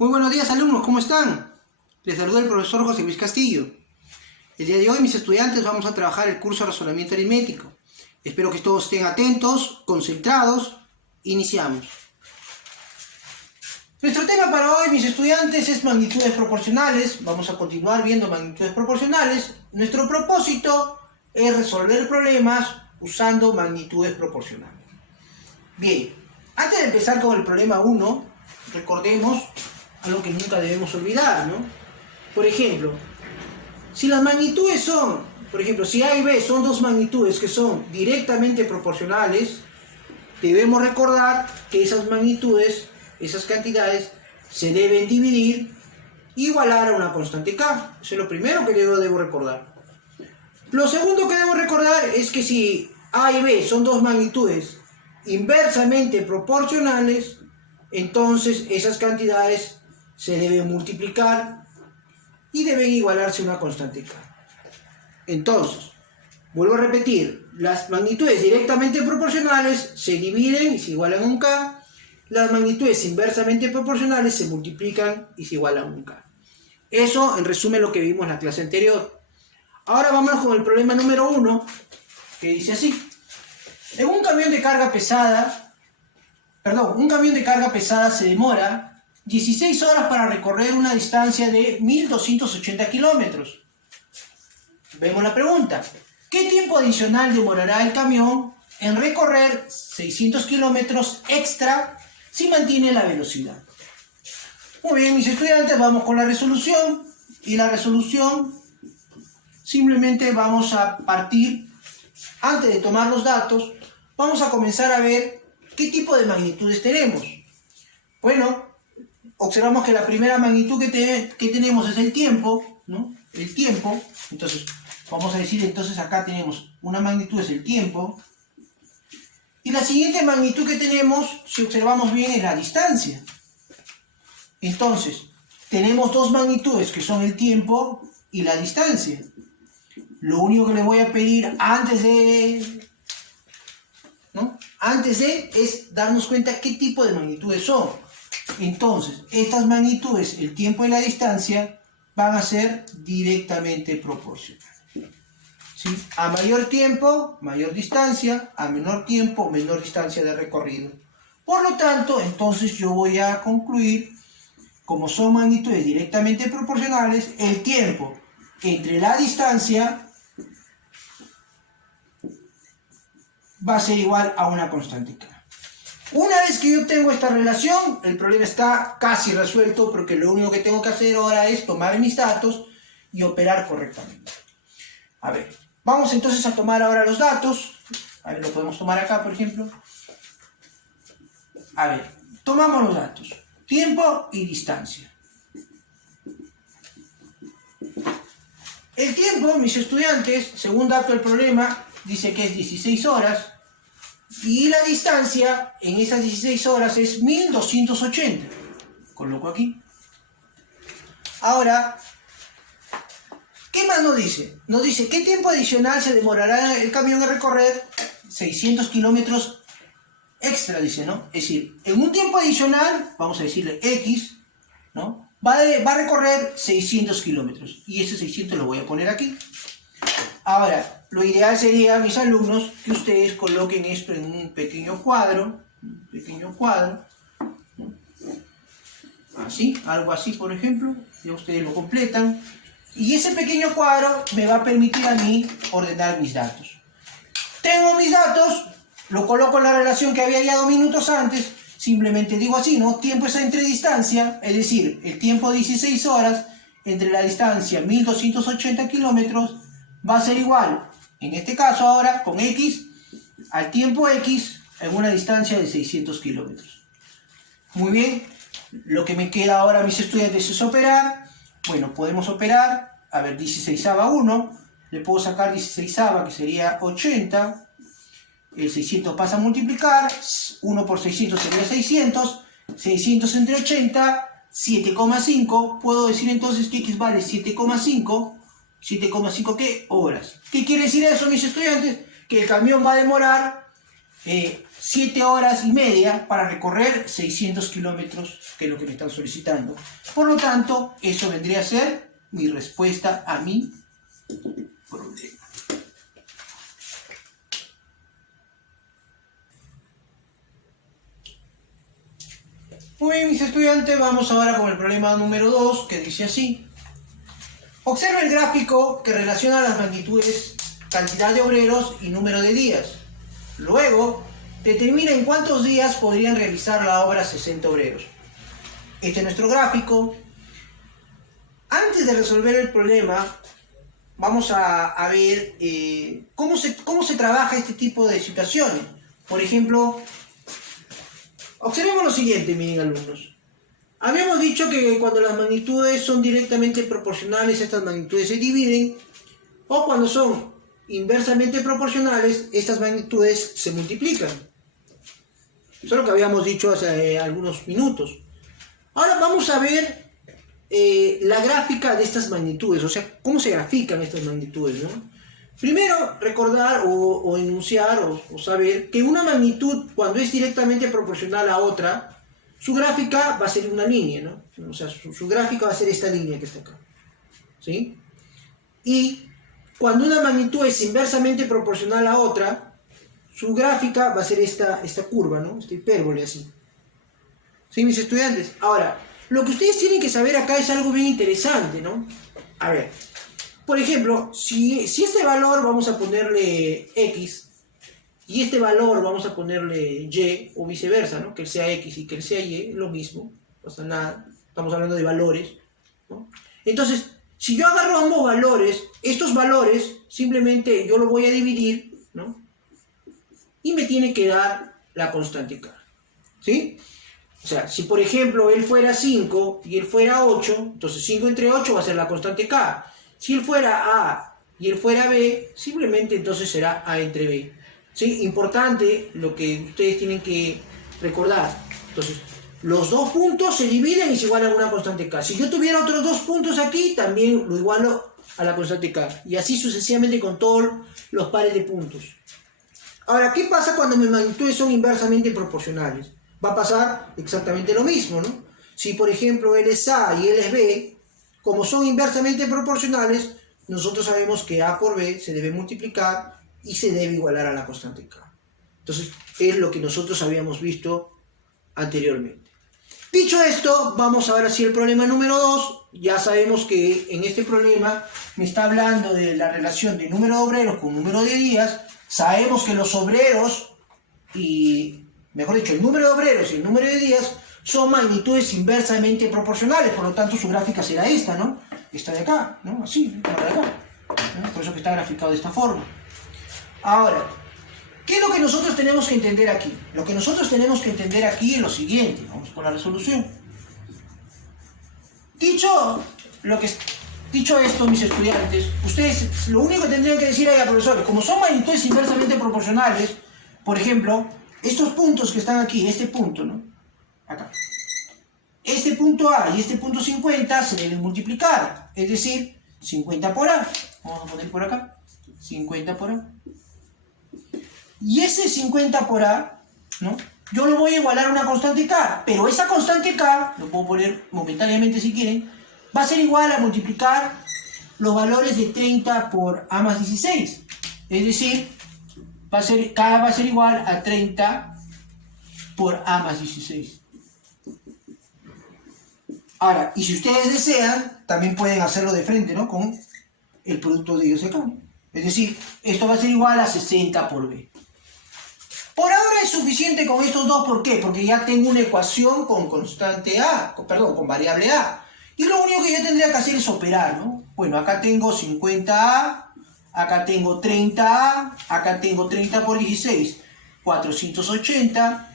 Muy buenos días, alumnos, ¿cómo están? Les saluda el profesor José Luis Castillo. El día de hoy, mis estudiantes, vamos a trabajar el curso de razonamiento aritmético. Espero que todos estén atentos, concentrados. Iniciamos. Nuestro tema para hoy, mis estudiantes, es magnitudes proporcionales. Vamos a continuar viendo magnitudes proporcionales. Nuestro propósito es resolver problemas usando magnitudes proporcionales. Bien, antes de empezar con el problema 1, recordemos algo que nunca debemos olvidar, ¿no? Por ejemplo, si las magnitudes son, por ejemplo, si A y B son dos magnitudes que son directamente proporcionales, debemos recordar que esas magnitudes, esas cantidades, se deben dividir e igualar a una constante K. Eso es lo primero que debo recordar. Lo segundo que debo recordar es que si A y B son dos magnitudes inversamente proporcionales, entonces esas cantidades se deben multiplicar y deben igualarse a una constante K. Entonces, vuelvo a repetir, las magnitudes directamente proporcionales se dividen y se igualan a un K. Las magnitudes inversamente proporcionales se multiplican y se igualan a un K. Eso, en resumen, lo que vimos en la clase anterior. Ahora vamos con el problema número 1, que dice así. En un camión de carga pesada, se demora 16 horas para recorrer una distancia de 1280 kilómetros. Vemos la pregunta. ¿Qué tiempo adicional demorará el camión en recorrer 600 kilómetros extra si mantiene la velocidad? Muy bien, mis estudiantes, vamos con la resolución. Y la resolución, simplemente vamos a partir, antes de tomar los datos, vamos a comenzar a ver qué tipo de magnitudes tenemos. Bueno, observamos que la primera magnitud que tenemos es el tiempo, ¿no? El tiempo. Entonces, vamos a decir, entonces acá tenemos una magnitud, es el tiempo. Y la siguiente magnitud que tenemos, si observamos bien, es la distancia. Entonces, tenemos dos magnitudes que son el tiempo y la distancia. Lo único que les voy a pedir antes de es darnos cuenta qué tipo de magnitudes son. Entonces, estas magnitudes, el tiempo y la distancia, van a ser directamente proporcionales. ¿Sí? A mayor tiempo, mayor distancia; a menor tiempo, menor distancia de recorrido. Por lo tanto, entonces yo voy a concluir, como son magnitudes directamente proporcionales, el tiempo entre la distancia va a ser igual a una constante K. Una vez que yo obtengo esta relación, el problema está casi resuelto, porque lo único que tengo que hacer ahora es tomar mis datos y operar correctamente. A ver, vamos entonces a tomar ahora los datos. A ver, lo podemos tomar acá, por ejemplo. A ver, tomamos los datos. Tiempo y distancia. El tiempo, mis estudiantes, según dato del problema, dice que es 16 horas. Y la distancia en esas 16 horas es 1280. Coloco aquí. Ahora, ¿qué más nos dice? Nos dice qué tiempo adicional se demorará el camión a recorrer 600 kilómetros extra, dice, ¿no? Es decir, en un tiempo adicional, vamos a decirle X, ¿no? Va a recorrer 600 kilómetros. Y ese 600 lo voy a poner aquí. Ahora, lo ideal sería, mis alumnos, que ustedes coloquen esto en un pequeño cuadro. ¿No? Así, algo así, por ejemplo. Ya ustedes lo completan. Y ese pequeño cuadro me va a permitir a mí ordenar mis datos. Tengo mis datos, lo coloco en la relación que había hallado minutos antes. Simplemente digo así, ¿no? Tiempo es entre distancia, es decir, el tiempo 16 horas entre la distancia 1280 kilómetros va a ser igual, en este caso ahora, con X, al tiempo X en una distancia de 600 kilómetros. Muy bien, lo que me queda ahora, mis estudiantes, es operar. Bueno, podemos operar, a ver, 16ava 1, le puedo sacar 16ava, que sería 80, el 600 pasa a multiplicar, 1 por 600 sería 600, 600 entre 80, 7,5, puedo decir entonces que X vale 7,5, 7,5 ¿qué? Horas. ¿Qué quiere decir eso, mis estudiantes? Que el camión va a demorar 7 horas y media para recorrer 600 kilómetros, que es lo que me están solicitando. Por lo tanto, eso vendría a ser mi respuesta a mi problema. Muy bien, mis estudiantes, vamos ahora con el problema número 2, que dice así. Observa el gráfico que relaciona las magnitudes cantidad de obreros y número de días. Luego, determina en cuántos días podrían realizar la obra 60 obreros. Este es nuestro gráfico. Antes de resolver el problema, vamos a ver cómo se trabaja este tipo de situaciones. Por ejemplo, observemos lo siguiente, miren alumnos. Habíamos dicho que cuando las magnitudes son directamente proporcionales, estas magnitudes se dividen, o cuando son inversamente proporcionales, estas magnitudes se multiplican. Eso es lo que habíamos dicho hace algunos minutos. Ahora vamos a ver la gráfica de estas magnitudes, o sea, cómo se grafican estas magnitudes, ¿no? Primero, recordar o enunciar o saber que una magnitud, cuando es directamente proporcional a otra, su gráfica va a ser una línea, ¿no? O sea, su gráfica va a ser esta línea que está acá, ¿sí? Y cuando una magnitud es inversamente proporcional a otra, su gráfica va a ser esta curva, ¿no? Esta hipérbole así. ¿Sí, mis estudiantes? Ahora, lo que ustedes tienen que saber acá es algo bien interesante, ¿no? A ver, por ejemplo, si este valor vamos a ponerle X y este valor vamos a ponerle Y o viceversa, ¿no? Que él sea X y que él sea Y, lo mismo, no pasa nada, estamos hablando de valores, ¿no? Entonces, si yo agarro ambos valores, estos valores simplemente yo lo voy a dividir, ¿no? Y me tiene que dar la constante K, ¿sí? O sea, si por ejemplo él fuera 5 y él fuera 8, entonces 5 entre 8 va a ser la constante K. Si él fuera A y él fuera B, simplemente entonces será A entre B. ¿Sí? Importante lo que ustedes tienen que recordar. Entonces, los dos puntos se dividen y se igualan a una constante K. Si yo tuviera otros dos puntos aquí, también lo igualo a la constante K. Y así sucesivamente con todos los pares de puntos. Ahora, ¿qué pasa cuando mis magnitudes son inversamente proporcionales? Va a pasar exactamente lo mismo, ¿no? Si, por ejemplo, él es A y él es B, como son inversamente proporcionales, nosotros sabemos que A por B se debe multiplicar y se debe igualar a la constante K. Entonces, es lo que nosotros habíamos visto anteriormente. Dicho esto, vamos ahora sí al problema número 2. Ya sabemos que en este problema me está hablando de la relación de número de obreros con número de días. Sabemos que los obreros y, mejor dicho, el número de obreros y el número de días son magnitudes inversamente proporcionales, por lo tanto su gráfica será esta, ¿no? Esta de acá, ¿no? Así, la de acá, ¿no? Por eso que está graficado de esta forma. Ahora, ¿qué es lo que nosotros tenemos que entender aquí? Lo que nosotros tenemos que entender aquí es lo siguiente. Vamos con la resolución. Dicho esto, mis estudiantes, ustedes lo único que tendrían que decir ahí a profesores, como son magnitudes inversamente proporcionales, por ejemplo, estos puntos que están aquí, este punto, ¿no? Acá. Este punto A y este punto 50 se deben multiplicar, es decir, 50 por A. Vamos a poner por acá, 50 por A. Y ese 50 por A, ¿no? Yo lo voy a igualar a una constante K, pero esa constante K, lo puedo poner momentáneamente si quieren, va a ser igual a multiplicar los valores de 30 por A más 16. Es decir, K va a ser igual a 30 por A más 16. Ahora, y si ustedes desean, también pueden hacerlo de frente, ¿no? Con el producto de ellos acá. Es decir, esto va a ser igual a 60 por B. Por ahora es suficiente con estos dos, ¿por qué? Porque ya tengo una ecuación con constante A, con variable A. Y lo único que yo tendría que hacer es operar, ¿no? Bueno, acá tengo 50A, acá tengo 30A, acá tengo 30 por 16, 480.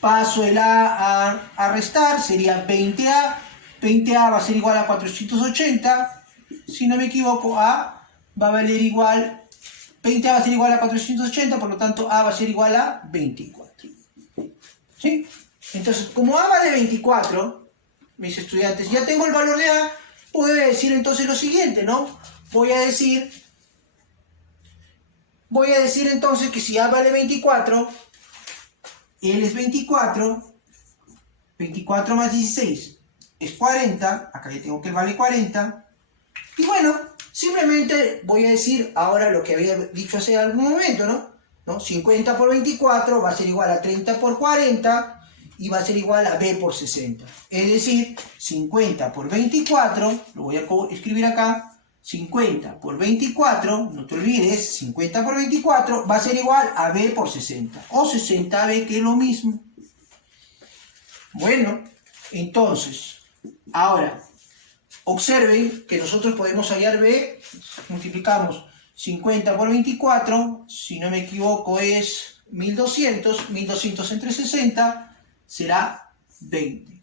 Paso el A a restar, sería 20A. 20A va a ser igual a 480. Si no me equivoco, A va a valer igual, 20A va a ser igual a 480, por lo tanto A va a ser igual a 24. ¿Sí? Entonces, como A vale 24, mis estudiantes, ya tengo el valor de A, puedo decir entonces lo siguiente, ¿no? Voy a decir Voy a decir entonces que si A vale 24, L es 24, 24 más 16 es 40, acá ya tengo que vale 40, y bueno, simplemente voy a decir ahora lo que había dicho hace algún momento, ¿no? 50 por 24 va a ser igual a 30 por 40 y va a ser igual a B por 60. Es decir, 50 por 24, lo voy a escribir acá, 50 por 24, no te olvides, 50 por 24 va a ser igual a B por 60, o 60B, que es lo mismo. Bueno, entonces, ahora, observen que nosotros podemos hallar B, multiplicamos 50 por 24, si no me equivoco es 1200, 1200 entre 60 será 20.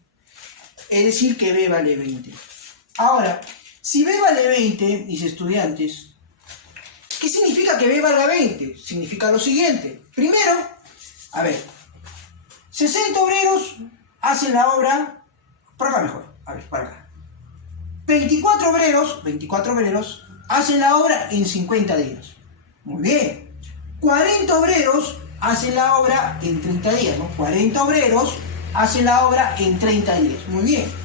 Es decir que B vale 20. Ahora, si B vale 20, mis estudiantes, ¿qué significa que B valga 20? Significa lo siguiente. Primero, a ver, 60 obreros hacen la obra, por acá mejor, a ver, para acá. 24 obreros hacen la obra en 50 días. Muy bien. 40 obreros hacen la obra en 30 días, ¿no? 40 obreros hacen la obra en 30 días. Muy bien.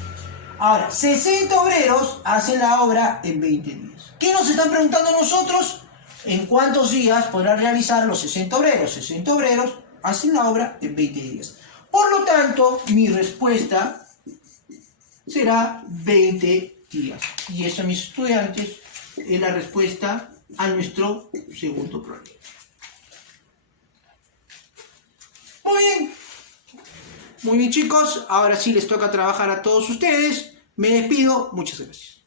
Ahora, 60 obreros hacen la obra en 20 días. ¿Qué nos están preguntando nosotros? ¿En cuántos días podrán realizar los 60 obreros? 60 obreros hacen la obra en 20 días. Por lo tanto, mi respuesta será 20 días. Y eso, mis estudiantes, es la respuesta a nuestro segundo problema. Muy bien chicos, ahora sí les toca trabajar a todos ustedes. Me despido, muchas gracias.